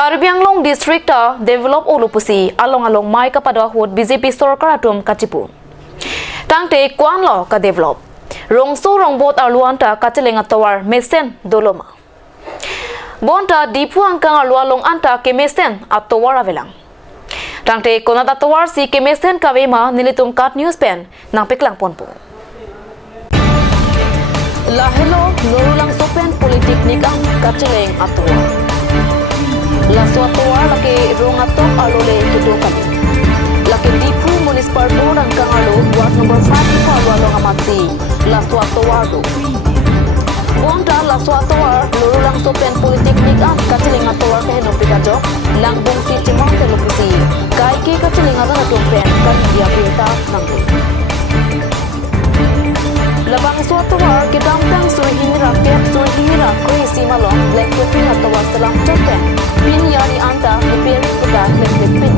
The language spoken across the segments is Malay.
Karbianglong district develop olupusi along mai kapada hut BJP Sorkar atum kacipun. Tangte kuan lo ka develop. Rongso rongbot aluanta kacelenga tawar mesen doloma. Bonta dipu angkang alualong anta ke mesen atawar avelang. Tangte konata tawar si ke mesen kawema nilitum kat news pen nang peklang ponpo. Lahelo norulang sopen politik nikang kaceleng atawar. La suatuar laki rongatok alole kido kami. Laki dipu municipal board ang kangalo ward number 5 ko along amati. La suatuar do. Bonda la suatuar lurulang sopen politik nikam kaciling atuar ke henok pikajok langbong si cimang ke lupisi. Kai ki kaciling atuar tumpen kan dia pilta nangku. Labang suatuar kidampang surihimira pep surihimira koi simalong lekupin atuar selang tumpen. Pin yani anta dipilih kita lekupin.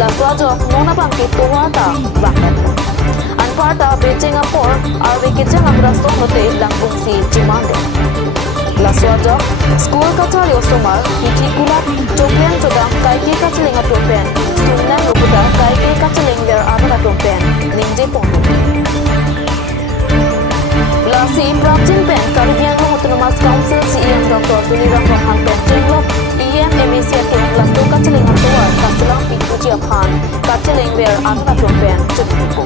La suajok nona bangki tuwata bangkat. Anparta beceng apor arwe keceng abrasto note langbong si cimande. La suajok school kacari osomar hiti kulap coklen codang kaiki kaceling atumpen. Sunan lubuda kaiki kaceling ber anak atumpen ningje pondu. La si Prachin Pen Caribbean Autonomous Council CEM Dr. Tulirang Rohan Pen Jenglok EM MEC Atum Lasto kaceling atuar kacelang pikuji aphan kaceling ber anak atumpen cedikupo.